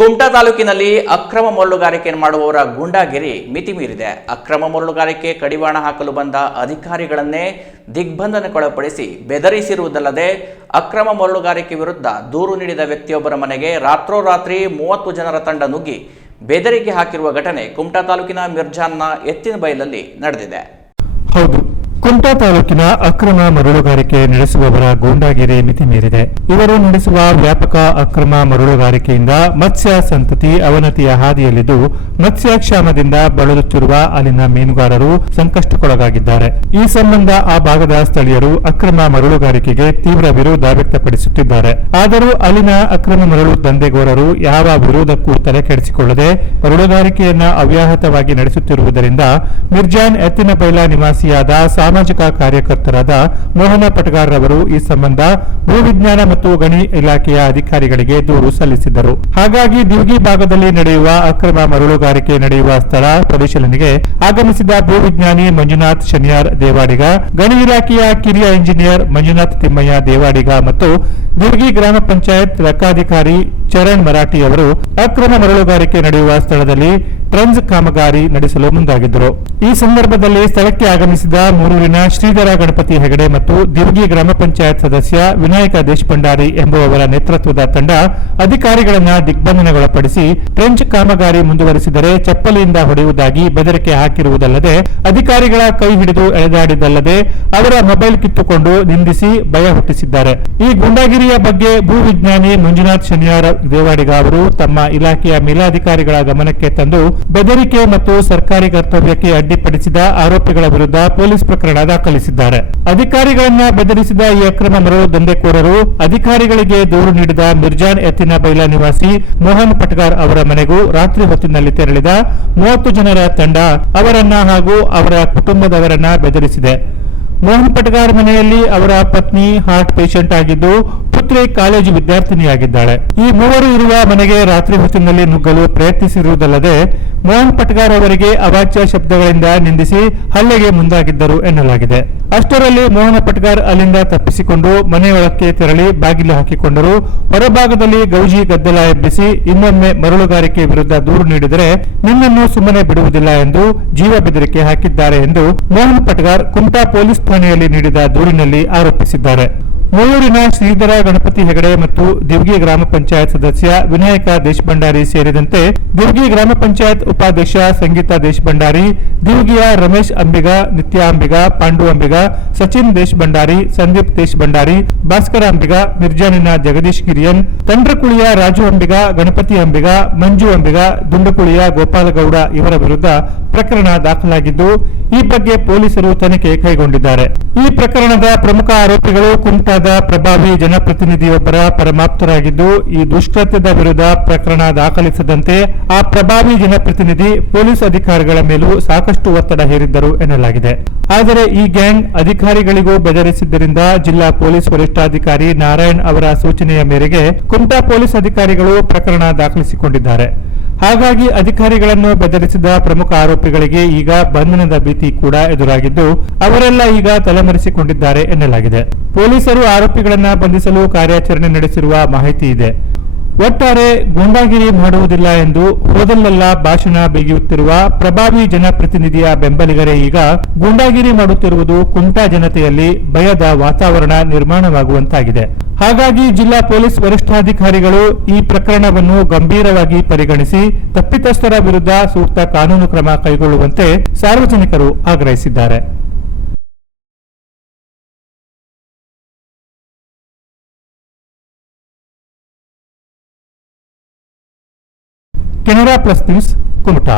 ಕುಮಟಾ ತಾಲೂಕಿನಲ್ಲಿ ಅಕ್ರಮ ಮರಳುಗಾರಿಕೆ ಮಾಡುವವರ ಗೂಂಡಾಗಿರಿ ಮಿತಿ ಮೀರಿದೆ. ಅಕ್ರಮ ಮರಳುಗಾರಿಕೆ ಕಡಿವಾಣ ಹಾಕಲು ಬಂದ ಅಧಿಕಾರಿಗಳನ್ನೇ ದಿಗ್ಬಂಧನಕ್ಕೊಳಪಡಿಸಿ ಬೆದರಿಸಿರುವುದಲ್ಲದೆ ಅಕ್ರಮ ಮರಳುಗಾರಿಕೆ ವಿರುದ್ಧ ದೂರು ನೀಡಿದ ವ್ಯಕ್ತಿಯೊಬ್ಬರ ಮನೆಗೆ ರಾತ್ರೋರಾತ್ರಿ ಮೂವತ್ತು ಜನರ ತಂಡ ನುಗ್ಗಿ ಬೆದರಿಕೆ ಹಾಕಿರುವ ಘಟನೆ ಕುಮಟಾ ತಾಲೂಕಿನ ಮಿರ್ಜಾನ್ನ ಎತ್ತಿನ ಬೈಲಲ್ಲಿ ನಡೆದಿದೆ. ಹೌದು. ಕುಮಟಾ ತಾಲೂಕಿನ ಅಕ್ರಮ ಮರಳುಗಾರಿಕೆ ನಡೆಸುವವರ ಗೂಂಡಾಗಿರಿ ಮಿತಿ ಮೀರಿದೆ. ಇವರು ನಡೆಸುವ ವ್ಯಾಪಕ ಅಕ್ರಮ ಮರಳುಗಾರಿಕೆಯಿಂದ ಮತ್ಸ್ಯ ಸಂತತಿ ಅವನತಿಯ ಹಾದಿಯಲ್ಲಿದ್ದು, ಮತ್ಸ್ಯಕ್ಷಾಮದಿಂದ ಬಳಲುತ್ತಿರುವ ಅಲ್ಲಿನ ಮೀನುಗಾರರು ಸಂಕಷ್ಟಕ್ಕೊಳಗಾಗಿದ್ದಾರೆ. ಈ ಸಂಬಂಧ ಆ ಭಾಗದ ಸ್ಥಳೀಯರು ಅಕ್ರಮ ಮರಳುಗಾರಿಕೆಗೆ ತೀವ್ರ ವಿರೋಧ ವ್ಯಕ್ತಪಡಿಸುತ್ತಿದ್ದಾರೆ. ಆದರೂ ಅಲ್ಲಿನ ಅಕ್ರಮ ಮರಳು ದಂಧೆಗೋರರು ಯಾವ ವಿರೋಧಕ್ಕೂ ತಲೆ ಕೆಡಿಸಿಕೊಳ್ಳದೆ ಮರಳುಗಾರಿಕೆಯನ್ನ ಅವ್ಯಾಹತವಾಗಿ ನಡೆಸುತ್ತಿರುವುದರಿಂದ ಮಿರ್ಜಾನ್ ಎತ್ತಿನ ಬೈಲ ನಿವಾಸಿಯಾದ ಸಾಮಾಜಿಕ ಕಾರ್ಯಕರ್ತರಾದ ಮೋಹನ ಪಟಗಾರ್ ರವರು ಈ ಸಂಬಂಧ ಭೂವಿಜ್ಞಾನ ಮತ್ತು ಗಣಿ ಇಲಾಖೆಯ ಅಧಿಕಾರಿಗಳಿಗೆ ದೂರು ಸಲ್ಲಿಸಿದ್ದರು. ಹಾಗಾಗಿ ದಿವ್ಗಿ ಭಾಗದಲ್ಲಿ ನಡೆಯುವ ಅಕ್ರಮ ಮರಳುಗಾರಿಕೆ ನಡೆಯುವ ಸ್ಥಳ ಪರಿಶೀಲನೆಗೆ ಆಗಮಿಸಿದ ಭೂವಿಜ್ಞಾನಿ ಮಂಜುನಾಥ್ ಶನಿಯಾರ್ ದೇವಾಡಿಗ, ಗಣಿ ಇಲಾಖೆಯ ಕಿರಿಯ ಇಂಜಿನಿಯರ್ ಮಂಜುನಾಥ್ ತಿಮ್ಮಯ್ಯ ದೇವಾಡಿಗ ಮತ್ತು ದಿವ್ಗಿ ಗ್ರಾಮ ಪಂಚಾಯತ್ ಲೆಕ್ಕಾಧಿಕಾರಿ ಚರಣ್ ಮರಾಠಿ ಅವರು ಅಕ್ರಮ ಮರಳುಗಾರಿಕೆ ನಡೆಯುವ ಸ್ಥಳದಲ್ಲಿ ಟ್ರಂಜ್ ಕಾಮಗಾರಿ ನಡೆಸಲು ಮುಂದಾಗಿದ್ದರು. ಈ ಸಂದರ್ಭದಲ್ಲಿ ಸ್ಥಳಕ್ಕೆ ಆಗಮಿಸಿದ ಮೂರೂರಿನ ಶ್ರೀಧರ ಗಣಪತಿ ಹೆಗಡೆ ಮತ್ತು ದಿರ್ಗಿ ಗ್ರಾಮ ಪಂಚಾಯತ್ ಸದಸ್ಯ ವಿನಾಯಕ ದೇಶಪಂಡಾರಿ ಎಂಬುವವರ ನೇತೃತ್ವದ ತಂಡ ಅಧಿಕಾರಿಗಳನ್ನ ದಿಗ್ಬಂಧನಗೊಳಪಡಿಸಿ ಟ್ರೆಂಚ್ ಕಾಮಗಾರಿ ಮುಂದುವರೆಸಿದರೆ ಚಪ್ಪಲಿಯಿಂದ ಹೊಡೆಯುವುದಾಗಿ ಬೆದರಿಕೆ ಹಾಕಿರುವುದಲ್ಲದೆ ಅಧಿಕಾರಿಗಳ ಕೈ ಹಿಡಿದು ಎಳೆದಾಡಿದ್ದಲ್ಲದೆ ಅವರ ಮೊಬೈಲ್ ಕಿತ್ತುಕೊಂಡು ನಿಂದಿಸಿ ಭಯ ಹುಟ್ಟಿಸಿದ್ದಾರೆ. ಈ ಗುಂಡಾಗಿರಿಯ ಬಗ್ಗೆ ಭೂವಿಜ್ಞಾನಿ ಮಂಜುನಾಥ್ ಶನಿಯಾರ ದೇವಾಡಿಗ ಅವರು ತಮ್ಮ ಇಲಾಖೆಯ ಮೇಲಾಧಿಕಾರಿಗಳ ಗಮನಕ್ಕೆ ತಂದು ಬೆದರಿಕೆ ಮತ್ತು ಸರ್ಕಾರಿ ಕರ್ತವ್ಯಕ್ಕೆ ಅಡ್ಡಿಪಡಿಸಿದ ಆರೋಪಿಗಳ ವಿರುದ್ಧ ಪೊಲೀಸ್ ಪ್ರಕರಣ ದಾಖಲಿಸಿದ್ದಾರೆ. ಅಧಿಕಾರಿಗಳನ್ನ ಬೆದರಿಸಿದ ಈ ಅಕ್ರಮ ಮರು ದಂಧೆಕೋರರು ಅಧಿಕಾರಿಗಳಿಗೆ ದೂರು ನೀಡಿದ ಮಿರ್ಜಾನ್ ಎತ್ತಿನ ಬೈಲಾ ನಿವಾಸಿ ಮೋಹನ್ ಪಟ್ಗಾರ್ ಅವರ ಮನೆಗೂ ರಾತ್ರಿ ಹೊತ್ತಿನಲ್ಲಿ ತೆರಳಿದ ಮೂವತ್ತು ಜನರ ತಂಡ ಅವರನ್ನ ಹಾಗೂ ಅವರ ಕುಟುಂಬದವರನ್ನ ಬೆದರಿಸಿದೆ. ಮೋಹನ್ ಪಟ್ಗಾರ್ ಮನೆಯಲ್ಲಿ ಅವರ ಪತ್ನಿ, ಹಾರ್ಟ್ ಪೇಷಂಟ್ ಆಗಿದ್ದು ಪುತ್ರಿ ಕಾಲೇಜು ವಿದ್ಯಾರ್ಥಿನಿಯಾಗಿದ್ದಾಳೆ. ಈ ಮೂವರು ಇರುವ ಮನೆಗೆ ರಾತ್ರಿ ಹೊತ್ತಿನಲ್ಲಿ ನುಗ್ಗಲು ಪ್ರಯತ್ನಿಸಿರುವುದಲ್ಲದೆ ಮೋಹನ್ ಪಟ್ಗಾರ್ ಅವರಿಗೆ ಅವಾಚ್ಯ ಶಬ್ದಗಳಿಂದ ನಿಂದಿಸಿ ಹಲ್ಲೆಗೆ ಮುಂದಾಗಿದ್ದರು ಎನ್ನಲಾಗಿದೆ. ಅಷ್ಟರಲ್ಲಿ ಮೋಹನ ಪಟ್ಗಾರ್ ಅಲ್ಲಿಂದ ತಪ್ಪಿಸಿಕೊಂಡು ಮನೆಯೊಳಕ್ಕೆ ತೆರಳಿ ಬಾಗಿಲು ಹಾಕಿಕೊಂಡರು. ಹೊರಭಾಗದಲ್ಲಿ ಗೌಜಿ ಗದ್ದಲ ಎಬ್ಬಿಸಿ ಇನ್ನೊಮ್ಮೆ ಮರಳುಗಾರಿಕೆ ವಿರುದ್ಧ ದೂರು ನೀಡಿದರೆ ನಿನ್ನನ್ನು ಸುಮ್ಮನೆ ಬಿಡುವುದಿಲ್ಲ ಎಂದು ಜೀವ ಬೆದರಿಕೆ ಹಾಕಿದ್ದಾರೆ ಎಂದು ಮೋಹನ್ ಪಟ್ಗಾರ್ ಕುಮಟಾ ಪೊಲೀಸ್ ಠಾಣೆಯಲ್ಲಿ ನೀಡಿದ ದೂರಿನಲ್ಲಿ ಆರೋಪಿಸಿದ್ದಾರೆ. ಮೂಳೂರಿನ ಶ್ರೀಧರ ಗಣಪತಿ ಹೆಗಡೆ ಮತ್ತು ದಿವ್ಗಿ ಗ್ರಾಮ ಪಂಚಾಯತ್ ಸದಸ್ಯ ವಿನಾಯಕ ದೇಶಭಂಡಾರಿ ಸೇರಿದಂತೆ ದಿವ್ಗಿ ಗ್ರಾಮ ಪಂಚಾಯತ್ ಉಪಾಧ್ಯಕ್ಷ ಸಂಗೀತಾ ದೇಶಭಂಡಾರಿ, ದಿವ್ಗಿಯ ರಮೇಶ್ ಅಂಬಿಗ, ನಿತ್ಯ ಅಂಬಿಗ, ಪಾಂಡು ಅಂಬಿಗ, ಸಚಿನ್ ದೇಶಭಂಡಾರಿ, ಸಂದೀಪ್ ದೇಶಭಂಡಾರಿ, ಭಾಸ್ಕರ ಅಂಬಿಗ, ಮಿರ್ಜಾನಿನ ಜಗದೀಶ್ ಗಿರಿಯನ್, ತಂಡ್ರಕುಳಿಯ ರಾಜು ಅಂಬಿಗ, ಗಣಪತಿ ಅಂಬಿಗ, ಮಂಜು ಅಂಬಿಗ, ದುಂಡುಕುಳಿಯ ಗೋಪಾಲಗೌಡ ಇವರ ವಿರುದ್ಧ ಪ್ರಕರಣ ದಾಖಲಾಗಿದ್ದು, ಈ ಬಗ್ಗೆ ಪೊಲೀಸರು ತನಿಖೆ ಕೈಗೊಂಡಿದ್ದಾರೆ. ಈ ಪ್ರಕರಣದ ಪ್ರಮುಖ ಆರೋಪಿಗಳು ಪ್ರಭಾವಿ ಜನಪ್ರತಿನಿಧಿಯೊಬ್ಬರ ಪರಮಾಪ್ತರಾಗಿದ್ದು, ಈ ದುಷ್ಕೃತ್ಯದ ವಿರುದ್ಧ ಪ್ರಕರಣ ದಾಖಲಿಸದಂತೆ ಆ ಪ್ರಭಾವಿ ಜನಪ್ರತಿನಿಧಿ ಪೊಲೀಸ್ ಅಧಿಕಾರಿಗಳ ಮೇಲೂ ಸಾಕಷ್ಟು ಒತ್ತಡ ಹೇರಿದ್ದರು ಎನ್ನಲಾಗಿದೆ. ಆದರೆ ಈ ಗ್ಯಾಂಗ್ ಅಧಿಕಾರಿಗಳಿಗೂ ಬೆದರಿಸಿದ್ದರಿಂದ ಜಿಲ್ಲಾ ಪೊಲೀಸ್ ವರಿಷ್ಠಾಧಿಕಾರಿ ನಾರಾಯಣ್ ಅವರ ಸೂಚನೆಯ ಮೇರೆಗೆ ಕುಮಟಾ ಪೊಲೀಸ್ ಅಧಿಕಾರಿಗಳು ಪ್ರಕರಣ ದಾಖಲಿಸಿಕೊಂಡಿದ್ದಾರೆ. ಹಾಗಾಗಿ ಅಧಿಕಾರಿಗಳನ್ನು ಬೆದರಿಸಿದ ಪ್ರಮುಖ ಆರೋಪಿಗಳಿಗೆ ಈಗ ಬಂಧನದ ಭೀತಿ ಕೂಡ ಎದುರಾಗಿದ್ದು, ಅವರೆಲ್ಲ ಈಗ ತಲೆಮರೆಸಿಕೊಂಡಿದ್ದಾರೆ ಎನ್ನಲಾಗಿದೆ. ಪೊಲೀಸರು ಆರೋಪಿಗಳನ್ನು ಬಂಧಿಸಲು ಕಾರ್ಯಾಚರಣೆ ನಡೆಸಿರುವ ಮಾಹಿತಿ ಇದೆ. ಒಟ್ಟಾರೆ ಗೂಂಡಾಗಿರಿ ಮಾಡುವುದಿಲ್ಲ ಎಂದು ಹೋದಲ್ಲೆಲ್ಲ ಭಾಷಣ ಬಿಗಿಯುತ್ತಿರುವ ಪ್ರಭಾವಿ ಜನಪ್ರತಿನಿಧಿಯ ಬೆಂಬಲಿಗರೇ ಈಗ ಗೂಂಡಾಗಿರಿ ಮಾಡುತ್ತಿರುವುದು ಕುಂಟಾ ಜನತೆಯಲ್ಲಿ ಭಯದ ವಾತಾವರಣ ನಿರ್ಮಾಣವಾಗುವಂತಾಗಿದೆ. ಹಾಗಾಗಿ ಜಿಲ್ಲಾ ಪೊಲೀಸ್ ವರಿಷ್ಠಾಧಿಕಾರಿಗಳು ಈ ಪ್ರಕರಣವನ್ನು ಗಂಭೀರವಾಗಿ ಪರಿಗಣಿಸಿ ತಪ್ಪಿತಸ್ಥರ ವಿರುದ್ಧ ಸೂಕ್ತ ಕಾನೂನು ಕ್ರಮ ಕೈಗೊಳ್ಳುವಂತೆ ಸಾರ್ವಜನಿಕರು ಆಗ್ರಹಿಸಿದ್ದಾರೆ. Canara plus news Kumta